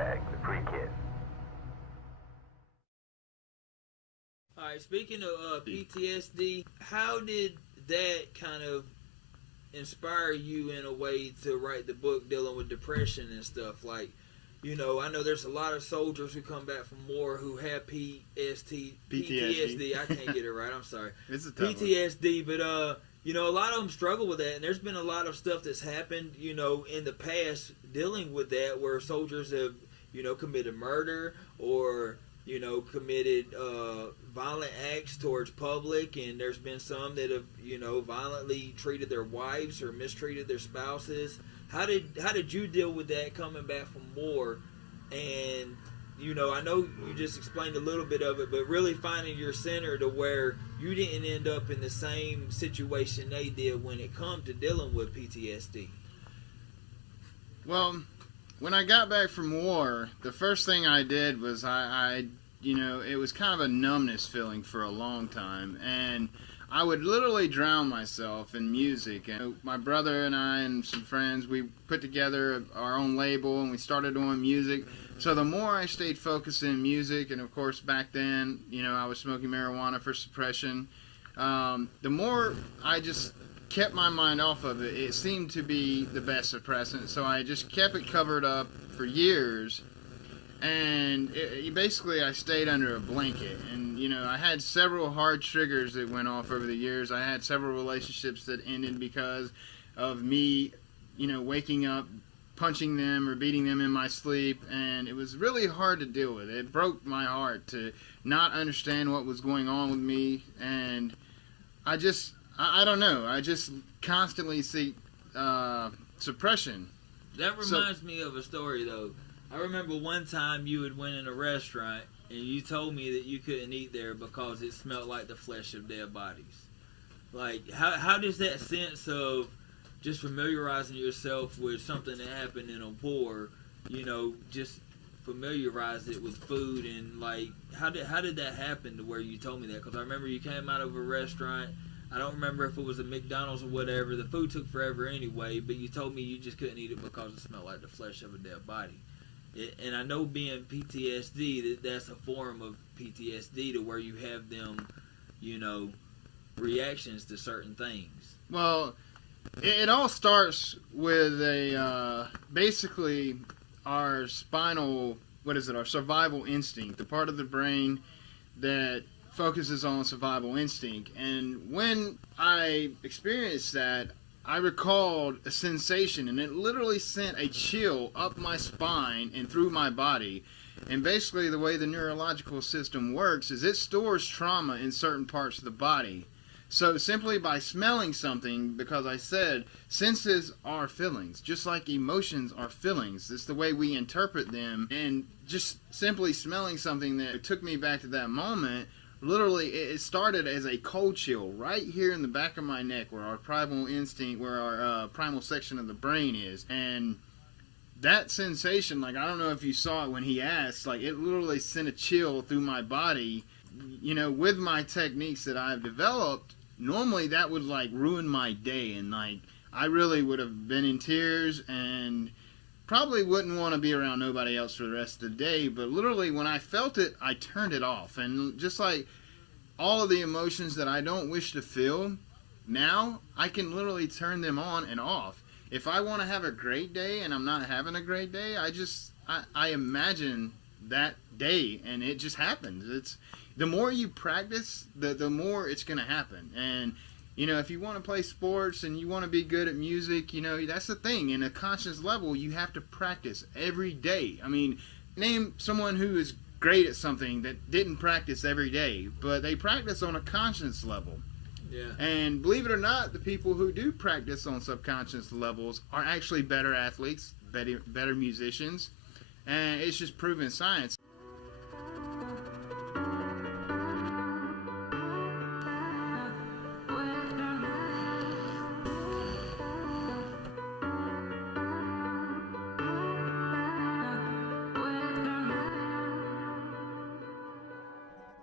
#TheFreeKid. All right, speaking of PTSD, how did that kind of inspire you in a way to write the book dealing with depression and stuff? Like, you know, I know there's a lot of soldiers who come back from war who have PTSD. I can't get it right. I'm sorry. It's a tough PTSD, but you know, a lot of them struggle with that, and there's been a lot of stuff that's happened, you know, in the past dealing with that, where soldiers have, you know, committed murder or, you know, committed violent acts towards public, and there's been some that have, you know, violently treated their wives or mistreated their spouses. How did you deal with that coming back from war? And, you know, I know you just explained a little bit of it, but really finding your center to where you didn't end up in the same situation they did when it come to dealing with PTSD. Well, when I got back from war, the first thing I did was I you know, it was kind of a numbness feeling for a long time, and I would literally drown myself in music. And my brother and I and some friends, we put together our own label and we started doing music. So the more I stayed focused in music, and of course back then, you know, I was smoking marijuana for suppression, the more I just kept my mind off of it. It seemed to be the best suppressant, so I just kept it covered up for years. And basically I stayed under a blanket, and you know, I had several hard triggers that went off over the years. I had several relationships that ended because of me, you know, waking up, punching them or beating them in my sleep, and it was really hard to deal with. It broke my heart to not understand what was going on with me, and I don't know, I just constantly seek suppression. That reminds me of a story though. I remember one time you had went in a restaurant and you told me that you couldn't eat there because it smelled like the flesh of dead bodies. Like, how does that sense of just familiarizing yourself with something that happened in a war, you know, just familiarize it with food, and like, how did that happen to where you told me that? Because I remember you came out of a restaurant. I don't remember if it was a McDonald's or whatever. The food took forever anyway, but you told me you just couldn't eat it because it smelled like the flesh of a dead body. And I know being PTSD, that's a form of PTSD to where you have them, you know, reactions to certain things. Well, it all starts with basically our our survival instinct, the part of the brain that focuses on survival instinct. And when I experienced that, I recalled a sensation, and it literally sent a chill up my spine and through my body. And basically the way the neurological system works is it stores trauma in certain parts of the body. So simply by smelling something, because I said senses are feelings, just like emotions are feelings. It's the way we interpret them. And just simply smelling something that took me back to that moment, literally it started as a cold chill right here in the back of my neck, where our primal instinct, where our primal section of the brain is. And that sensation, like, I don't know if you saw it when he asked, like, it literally sent a chill through my body. You know, with my techniques that I've developed, normally that would like ruin my day, and like I really would have been in tears and probably wouldn't want to be around nobody else for the rest of the day. But literally when I felt it, I turned it off. And just like all of the emotions that I don't wish to feel, now I can literally turn them on and off. If I want to have a great day and I'm not having a great day, I imagine that day and it just happens. It's the more you practice, the more it's going to happen. And you know, if you want to play sports and you want to be good at music, you know, that's the thing. In a conscious level, you have to practice every day. I mean, name someone who is great at something that didn't practice every day, but they practice on a conscious level. Yeah. And believe it or not, the people who do practice on subconscious levels are actually better athletes, better musicians, and it's just proven science.